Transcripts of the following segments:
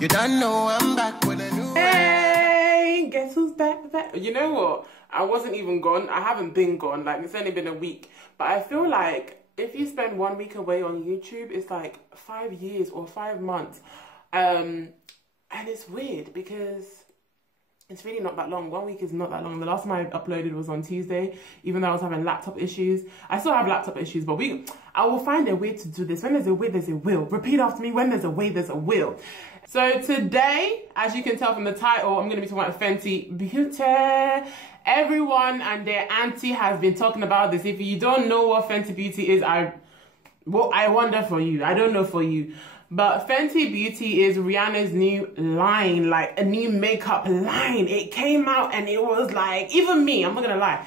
You don't know I'm back with a new. Hey, guess who's back? You know what? I wasn't even gone. I haven't been gone. Like, it's only been a week. But I feel like if you spend 1 week away on YouTube, it's like 5 years or 5 months. And it's weird because it's really not that long. 1 week is not that long. The last time I uploaded was on Tuesday, even though I was having laptop issues. I still have laptop issues, but I will find a way to do this. When there's a way, there's a will. Repeat after me. When there's a way, there's a will. So today, as you can tell from the title, I'm going to be talking about Fenty Beauty. Everyone and their auntie has been talking about this. If you don't know what Fenty Beauty is, I wonder for you. I don't know for you. But Fenty Beauty is Rihanna's new line, like a new makeup line. It came out and it was like, even me, I'm not gonna lie.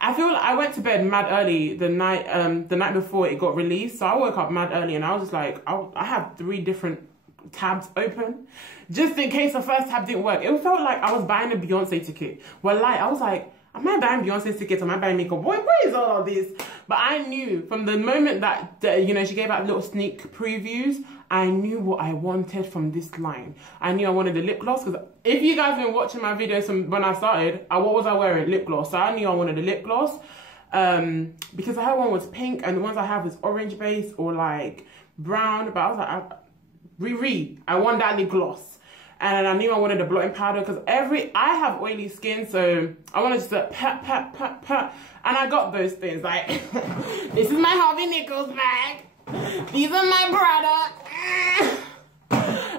I feel like I went to bed mad early the night before it got released. So I woke up mad early and I was just like, I have 3 different tabs open just in case the first tab didn't work. It felt like I was buying a Beyonce ticket. Well, like, I was like, am I buying Beyonce's tickets? Am I buying makeup? What is all of this? But I knew from the moment that, you know, she gave out little sneak previews, I knew what I wanted from this line. I knew I wanted a lip gloss, because if you guys have been watching my videos from when I started, what was I wearing? Lip gloss. So I knew I wanted a lip gloss because her one was pink and the ones I have is orange base or like brown. But I was like, I want that lip gloss. And I knew I wanted a blotting powder because I have oily skin, so I wanted just to pat. And I got those things. Like, this is my Harvey Nichols bag. These are my products.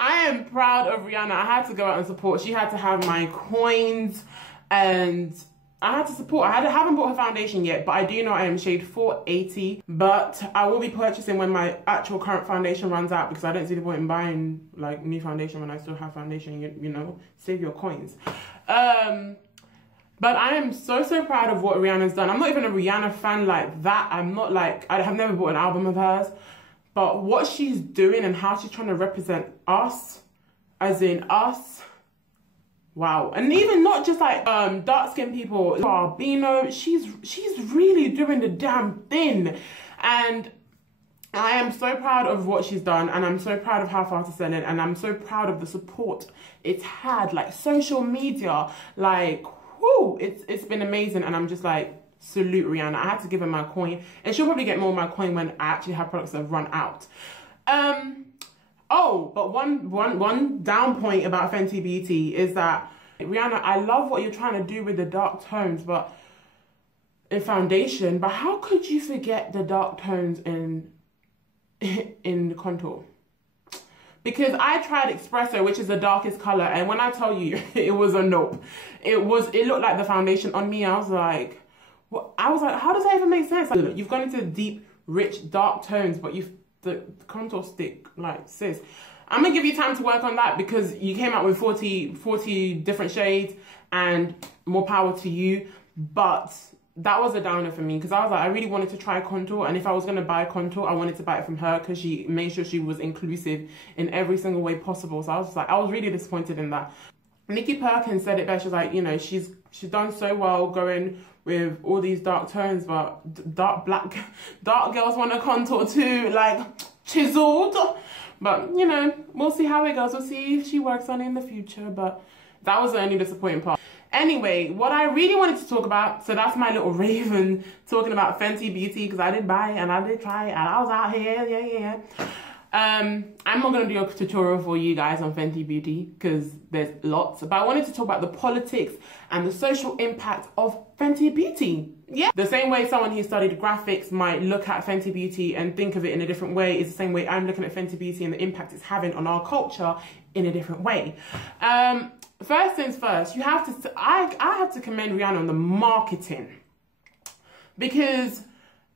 I am proud of Rihanna. I had to go out and support. She had to have my coins and I had to support. I haven't bought her foundation yet, but I do know I am shade 480. But I will be purchasing when my actual current foundation runs out because I don't see the point in buying like new foundation when I still have foundation. You know, save your coins. But I am so proud of what Rihanna's done. I'm not even a Rihanna fan like that. I'm not like, I have never bought an album of hers. But what she's doing and how she's trying to represent us, as in us, wow. And even not just like dark-skinned people, albino, she's really doing the damn thing. And I am so proud of what she's done, and I'm so proud of how fast it's selling, and I'm so proud of the support it's had, like social media, like, whoo, it's been amazing. And I'm just like, salute Rihanna. I had to give her my coin, and she'll probably get more of my coin when I actually have products that have run out. Oh, but one down point about Fenty Beauty is that Rihanna, I love what you're trying to do with the dark tones, but in foundation, but how could you forget the dark tones in the contour? Because I tried Espresso, which is the darkest color, and when I tell you, it was a nope. It looked like the foundation on me. I was like, what? I was like, how does that even make sense? Like, you've gone into deep, rich, dark tones, but the contour stick, like, sis. I'm gonna give you time to work on that because you came out with 40 different shades, and more power to you. But that was a downer for me because I was like, I really wanted to try contour, and if I was gonna buy contour, I wanted to buy it from her because she made sure she was inclusive in every single way possible. So I was just like, I was really disappointed in that. Nikki Perkins said it best. She was like, you know, she's done so well going with all these dark tones, but dark girls want a contour too, like chiseled. But you know, we'll see how it goes. We'll see if she works on it in the future. But that was the only disappointing part. Anyway, what I really wanted to talk about, so that's my little raven talking about Fenty Beauty, because I did buy it and I did try it and I was out here, yeah. I'm not going to do a tutorial for you guys on Fenty Beauty because there's lots, but I wanted to talk about the politics and the social impact of Fenty Beauty. Yeah, the same way someone who studied graphics might look at Fenty Beauty and think of it in a different way is the same way I'm looking at Fenty Beauty and the impact it's having on our culture in a different way. First things first, I have to commend Rihanna on the marketing, because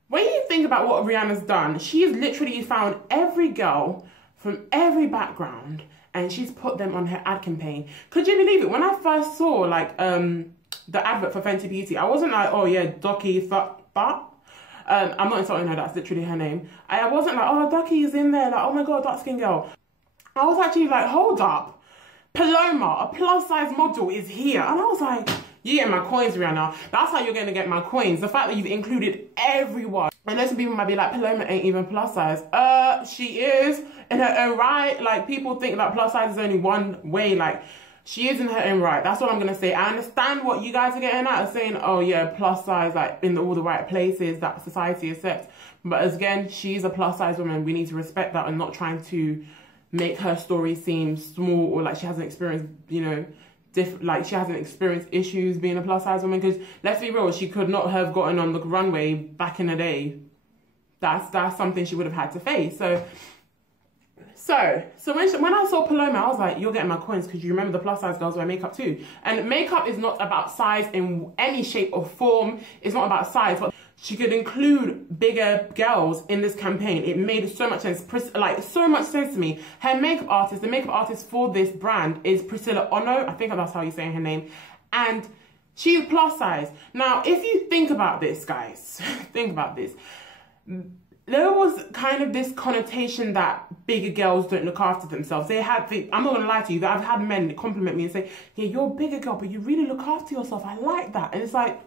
when you think about what Rihanna's done, she has literally found every girl from every background and she's put them on her ad campaign. Could you believe it? When I first saw like the advert for Fenty Beauty, I wasn't like, oh yeah, Ducky, but I'm not insulting her, that's literally her name. I wasn't like, oh, Ducky is in there, like, oh my god, dark skin girl. I was actually like, hold up. Paloma, a plus size model, is here. And I was like, you get my coins, Rihanna. That's how you're going to get my coins. The fact that you've included everyone. And then some people might be like, Paloma ain't even plus size. She is in her own right. Like, people think that plus size is only one way. Like, she is in her own right. That's what I'm going to say. I understand what you guys are getting at, saying, oh yeah, plus size, like in all the right places that society accepts. But again, she's a plus size woman. We need to respect that and not trying to make her story seem small or like she hasn't experienced, you know, like she hasn't experienced issues being a plus size woman. Because let's be real, she could not have gotten on the runway back in the day. That's something she would have had to face. So when I saw Paloma, I was like, you're getting my coins, because you remember the plus size girls wear makeup too. And makeup is not about size in any shape or form. It's not about size, but she could include bigger girls in this campaign. It made so much sense, like so much sense to me. Her makeup artist, the makeup artist for this brand is Priscilla Ono. I think that's how you're saying her name. And she's plus size. Now, if you think about this, guys, think about this. There was kind of this connotation that bigger girls don't look after themselves. I'm not gonna lie to you, I've had men compliment me and say, yeah, you're a bigger girl, but you really look after yourself. I like that. And it's like,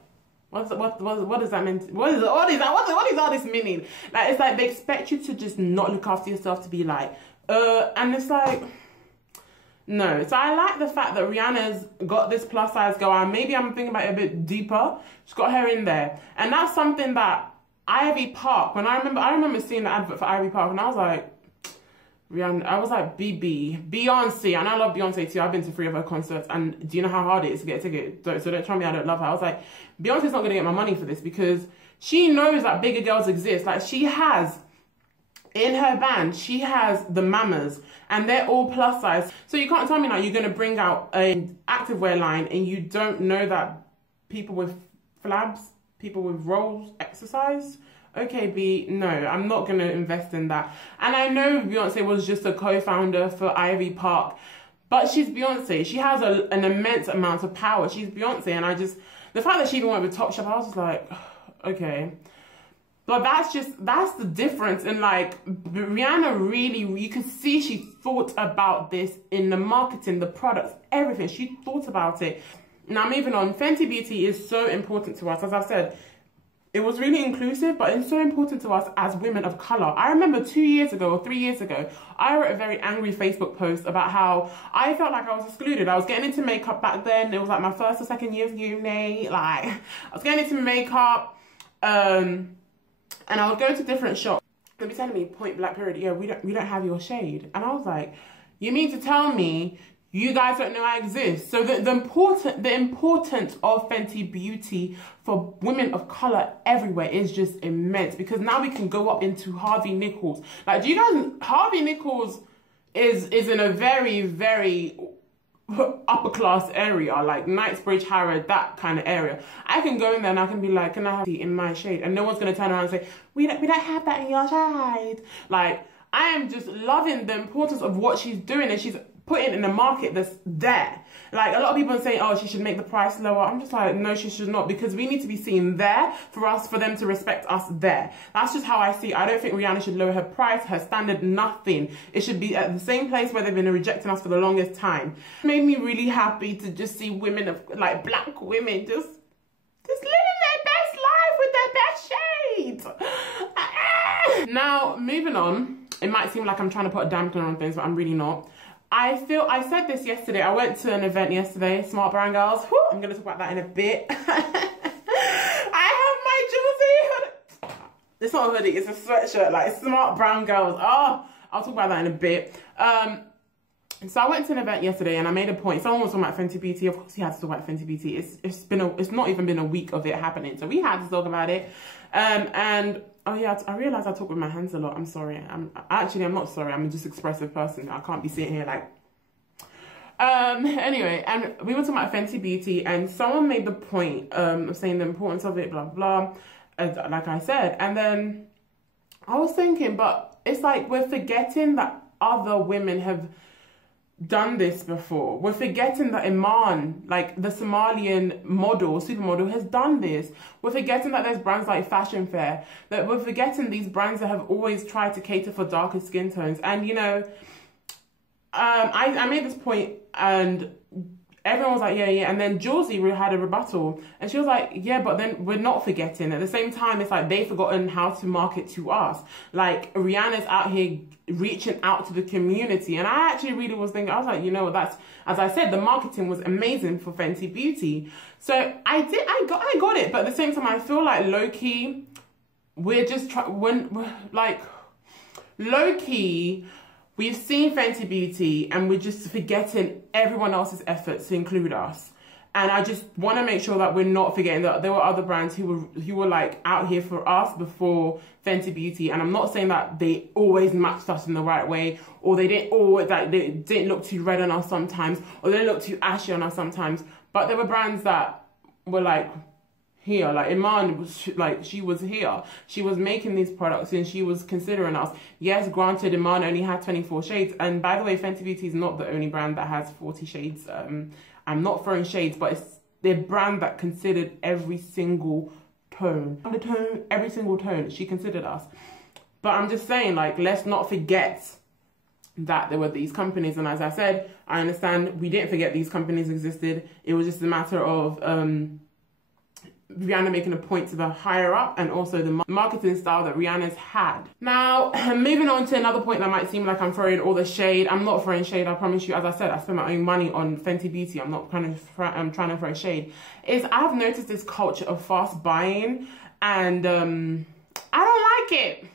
what does that mean? What is all this meaning? Like, it's like they expect you to just not look after yourself, to be like, and it's like, no. So I like the fact that Rihanna's got this plus size girl, and maybe I'm thinking about it a bit deeper. She's got her in there, and that's something that Ivy Park, when I remember seeing the advert for Ivy Park, and I was like, Rihanna, I was like, Beyonce, and I love Beyonce too. I've been to 3 of her concerts, and do you know how hard it is to get a ticket? So don't tell me I don't love her. I was like, Beyonce's not gonna get my money for this, because she knows that bigger girls exist. Like, she has, in her band, she has the mamas, and they're all plus size. So you can't tell me now you're gonna bring out an activewear line, and you don't know that people with flabs, people with rolls exercise. Okay, B, no, I'm not going to invest in that. And I know Beyonce was just a co-founder for Ivy Park, but she's Beyonce. She has an immense amount of power. She's Beyonce, and the fact that she even went with Topshop, I was just like, okay. But that's the difference. And like, Rihanna really, you can see she thought about this in the marketing, the products, everything. She thought about it. Now, moving on, Fenty Beauty is so important to us. As I've said, it was really inclusive, but it's so important to us as women of colour. I remember 2 years ago or 3 years ago, I wrote a very angry Facebook post about how I felt like I was excluded. I was getting into makeup back then. It was like my first or second year of uni. Like, I was getting into makeup, and I would go to different shops. They'd be telling me, point blank period, yeah, we don't have your shade. And I was like, you mean to tell me you guys don't know I exist? So the importance of Fenty Beauty for women of colour everywhere is just immense, because now we can go up into Harvey Nichols. Like, do you guys, Harvey Nichols is in a very, very upper class area, like Knightsbridge, Harrow, that kind of area. I can go in there and I can be like, can I have it in my shade? And no one's going to turn around and say, we don't have that in your shade. Like, I am just loving the importance of what she's doing, and she's putting in the market that's there. Like, a lot of people are saying, oh, she should make the price lower. I'm just like, no, she should not, because we need to be seen there for them to respect us there. That's just how I see it. I don't think Rihanna should lower her price, her standard, nothing. It should be at the same place where they've been rejecting us for the longest time. It made me really happy to just see women of, like, black women just living their best life with their best shades. Now, moving on, it might seem like I'm trying to put a dampener on things, but I'm really not. I said this yesterday. I went to an event yesterday, Smart Brown Girls. Whew, I'm going to talk about that in a bit. I have my Juicy hoodie. It's not a hoodie, it's a sweatshirt, like Smart Brown Girls. Oh, I'll talk about that in a bit. So I went to an event yesterday, and I made a point. Someone was talking about Fenty Beauty. Of course, he had to talk about Fenty Beauty. It's not even been a week of it happening, so we had to talk about it. And oh yeah, I realised I talk with my hands a lot. I'm sorry. I'm not sorry. I'm just expressive person. I can't be sitting here like. Anyway, and we were talking about Fenty Beauty, and someone made the point of saying the importance of it, blah blah, like I said. And then I was thinking, but it's like we're forgetting that other women have done this before. We're forgetting that Iman, like the Somalian model, supermodel, has done this. We're forgetting that there's brands like Fashion Fair, that we're forgetting these brands that have always tried to cater for darker skin tones. And you know, I made this point, and everyone was like, yeah, yeah. And then Julesy had a rebuttal. And she was like, yeah, but then we're not forgetting. At the same time, it's like they've forgotten how to market to us. Like, Rihanna's out here reaching out to the community. And I actually really was thinking, I was like, you know, that's, as I said, the marketing was amazing for Fenty Beauty. So I got it. But at the same time, I feel like low-key, we're just low-key, we've seen Fenty Beauty and we're just forgetting everyone else's efforts to include us. And I just want to make sure that we're not forgetting that there were other brands who were like out here for us before Fenty Beauty. And I'm not saying that they always matched us in the right way, or they didn't look too red on us sometimes, or they didn't look too ashy on us sometimes. But there were brands that were like here, like Iman was like, she was here, she was making these products and she was considering us. Yes, granted, Iman only had 24 shades, and by the way, Fenty Beauty is not the only brand that has 40 shades. I'm not throwing shades, but it's the brand that considered every single tone, every single tone. She considered us. But I'm just saying, like, let's not forget that there were these companies, and as I said, I understand we didn't forget these companies existed. It was just a matter of Rihanna making a point to the higher up, and also the marketing style that Rihanna's had. Now, moving on to another point that might seem like I'm throwing all the shade. I'm not throwing shade, I promise you. As I said, I spend my own money on Fenty Beauty. I'm not trying to throw shade. I've noticed this culture of fast buying, and I don't like it.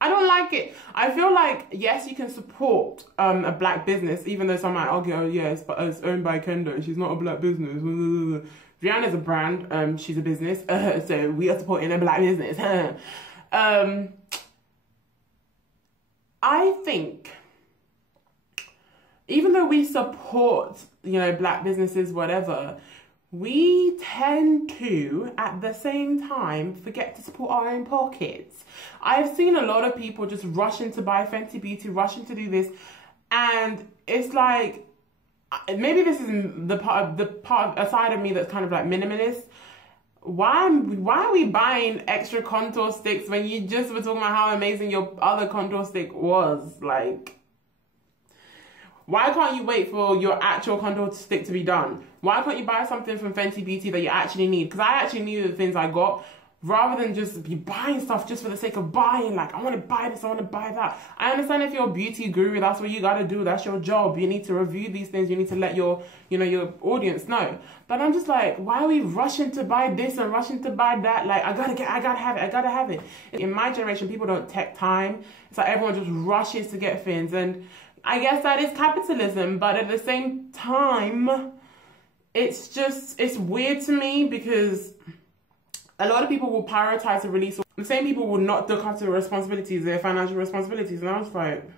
I don't like it. I feel like, yes, you can support a black business, even though some might argue, oh yes, but it's owned by Kendo, she's not a black business. Rihanna's a brand, she's a business, so we are supporting a black business. I think, even though we support, you know, black businesses, whatever, we tend to, at the same time, forget to support our own pockets. I've seen a lot of people just rushing to buy Fenty Beauty, rushing to do this, and it's like, maybe this is the part a side of me that's kind of like minimalist. Why are we buying extra contour sticks when you just were talking about how amazing your other contour stick was? Like, why can't you wait for your actual contour stick to be done? Why can't you buy something from Fenty Beauty that you actually need? Because I actually need the things I got, rather than just be buying stuff just for the sake of buying. Like, I want to buy this, I want to buy that. I understand if you're a beauty guru, that's what you got to do. That's your job. You need to review these things. You need to let your, you know, your audience know. But I'm just like, why are we rushing to buy this and rushing to buy that? Like, I gotta have it. In my generation, people don't take time. It's like everyone just rushes to get things. And I guess that is capitalism. But at the same time, it's weird to me, because a lot of people will prioritize the release. The same people will not look after their financial responsibilities. And I was like,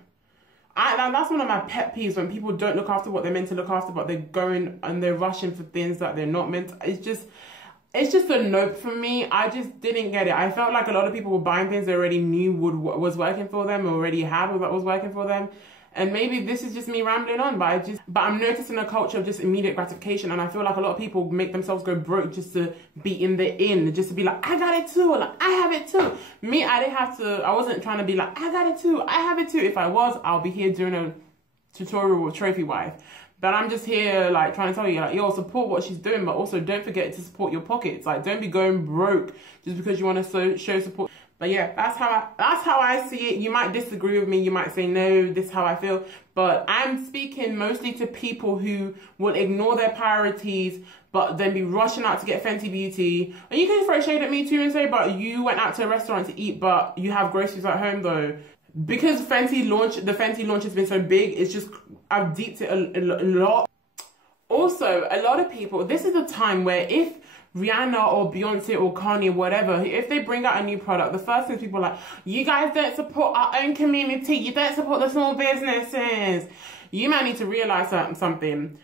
that's one of my pet peeves, when people don't look after what they're meant to look after, but they're going and they're rushing for things that they're not meant to. It's just a nope for me. I just didn't get it. I felt like a lot of people were buying things they already knew was working for them, or already had that was working for them. And maybe this is just me rambling on, but I'm noticing a culture of just immediate gratification, and I feel like a lot of people make themselves go broke just to be in the in, just to be like, I got it too, like, I have it too. Me, I wasn't trying to be like, I got it too, I have it too. If I was, I'll be here doing a tutorial with Trophy Wife. But I'm just here, like, trying to tell you, like, yo, support what she's doing, but also don't forget to support your pockets. Like, don't be going broke just because you want to show support. But yeah, that's how I see it. You might disagree with me. You might say, no, this is how I feel. But I'm speaking mostly to people who will ignore their priorities, but then be rushing out to get Fenty Beauty. And you can throw shade at me too and say, but you went out to a restaurant to eat, but you have groceries at home though. Because the Fenty launch has been so big, it's just, I've deeped it a lot. Also, a lot of people, this is a time where if Rihanna or Beyonce or Kanye, whatever, if they bring out a new product, the first thing people are like, you guys don't support our own community, you don't support the small businesses. You might need to realize something.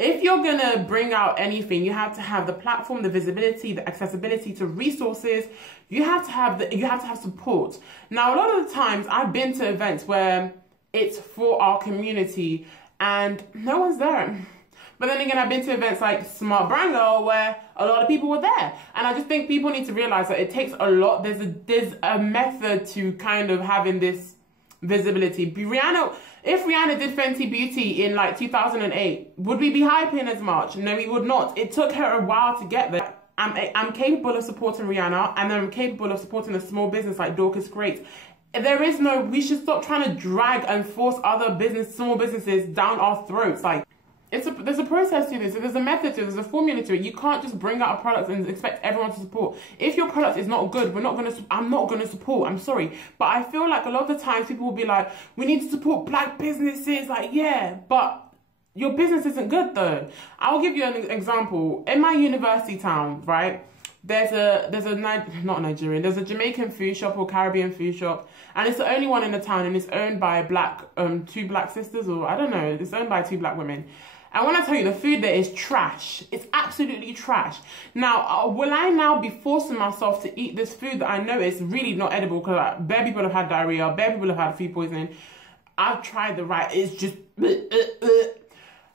If you're gonna bring out anything, you have to have the platform, the visibility, the accessibility to resources. You have to have support. Now, a lot of the times I've been to events where it's for our community and no one's there. But then again, I've been to events like Smart Brand Girl where a lot of people were there. And I just think people need to realize that it takes a lot. There's a method to kind of having this visibility. If Rihanna did Fenty Beauty in like 2008, would we be hyping as much? No, we would not. It took her a while to get there. I'm capable of supporting Rihanna, and I'm capable of supporting a small business like Dorcas Great. We should stop trying to drag and force other small businesses down our throats. Like, there's a process to this, there's a method to it, there's a formula to it. You can't just bring out a product and expect everyone to support. If your product is not good, I'm not gonna support, I'm sorry. But I feel like a lot of the times people will be like, we need to support black businesses, like, yeah, but your business isn't good though. I'll give you an example. In my university town, right, there's a Jamaican food shop or Caribbean food shop, and it's the only one in the town, and it's owned by two black sisters, or I don't know, it's owned by two black women. And when I tell you, the food there is trash. It's absolutely trash. Now, will I now be forcing myself to eat this food that I know is really not edible, because bare people have had diarrhea, bare people have had food poisoning. I've tried it's just...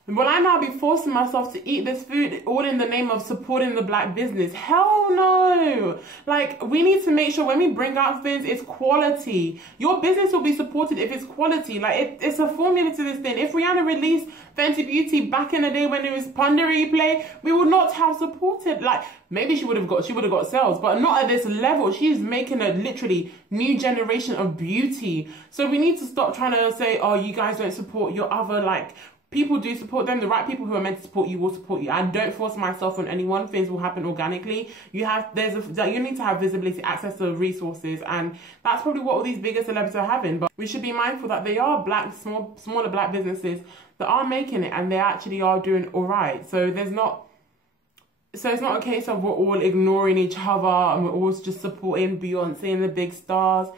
Will I now be forcing myself to eat this food all in the name of supporting the black business? Hell no! Like, we need to make sure when we bring out things, it's quality. Your business will be supported if it's quality. Like, it's a formula to this thing. If Rihanna released Fenty Beauty back in the day when it was Pondery Play, we would not have supported. Like, maybe she would have got sales, but not at this level. She's making a literally new generation of beauty. So we need to stop trying to say, oh, you guys don't support your other, like... People do support them. The right people who are meant to support you will support you. I don't force myself on anyone. Things will happen organically. You need to have visibility, access to resources, and that's probably what all these bigger celebrities are having. But we should be mindful that they are smaller black businesses that are making it, and they actually are doing all right. So it's not a case of we're all ignoring each other and we're all just supporting Beyonce and the big stars.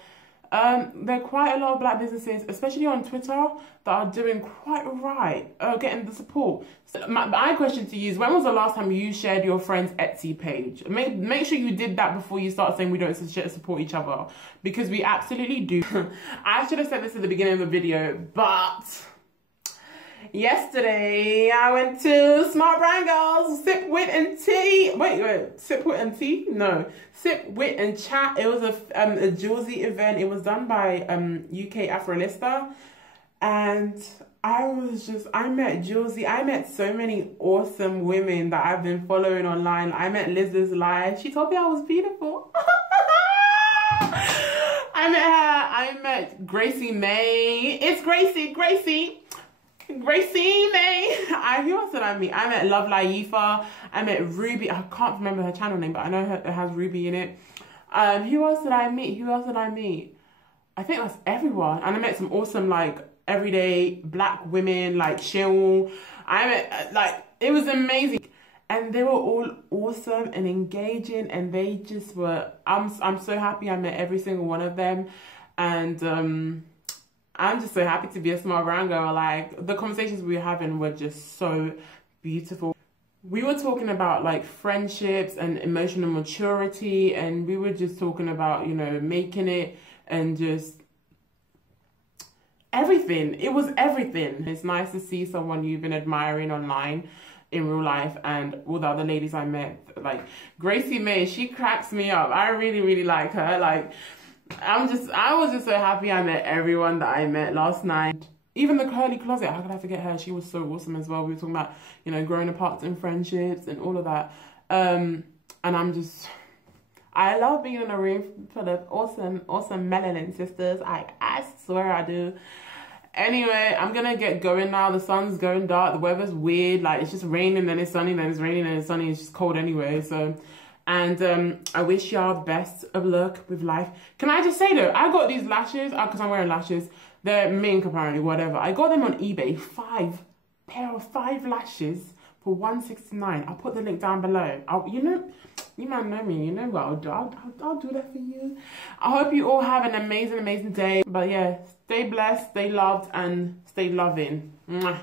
There are quite a lot of black businesses, especially on Twitter, that are doing quite right, getting the support. So my question to you is, when was the last time you shared your friend's Etsy page? Make sure you did that before you start saying we don't support each other, because we absolutely do. I should have said this at the beginning of the video, but yesterday I went to Smart Brand Girls, Sip, Wit and Tea. Wait, Sip, Wit and Tea? No, Sip, Wit and Chat. It was a Julesy event. It was done by UK Afrolista, and I met Julesy. I met so many awesome women that I've been following online. I met Liz's Live. She told me I was beautiful. I met her. I met Gracie May. It's Gracie May. Who else did I meet? I met Love Laifa. I met Ruby. I can't remember her channel name, but I know it has Ruby in it. Who else did I meet? I think that's everyone. And I met some awesome, like, everyday black women, like Shill. I met, it was amazing. And they were all awesome and engaging, and they just were, I'm so happy I met every single one of them. And, I'm just so happy to be a Smart Brand Girl. Like, the conversations we were having were just so beautiful. We were talking about, like, friendships and emotional maturity, and we were just talking about, you know, making it and just everything. It was everything. It's nice to see someone you've been admiring online in real life. And all the other ladies I met, like Gracie May, she cracks me up. I really, really like her. Like, I was just so happy I met everyone that I met last night. Even the Curly Closet, how could I forget her? She was so awesome as well. We were talking about, you know, growing apart in friendships and all of that. And I love being in a room full of awesome melanin sisters. I swear I do. Anyway, I'm gonna get going now. The sun's going dark. The weather's weird. Like, it's just raining, then it's sunny, then it's raining, then it's sunny. It's just cold anyway. So, and I wish y'all the best of luck with life. Can I just say though, I got these lashes because I'm wearing lashes. They're mink apparently, whatever. I got them on eBay. 5 pair of 5 lashes for $169. I'll put the link down below. You know, you might know me. You know what I'll do. I'll do that for you. I hope you all have an amazing day. But yeah, stay blessed, stay loved, and stay loving. Mwah.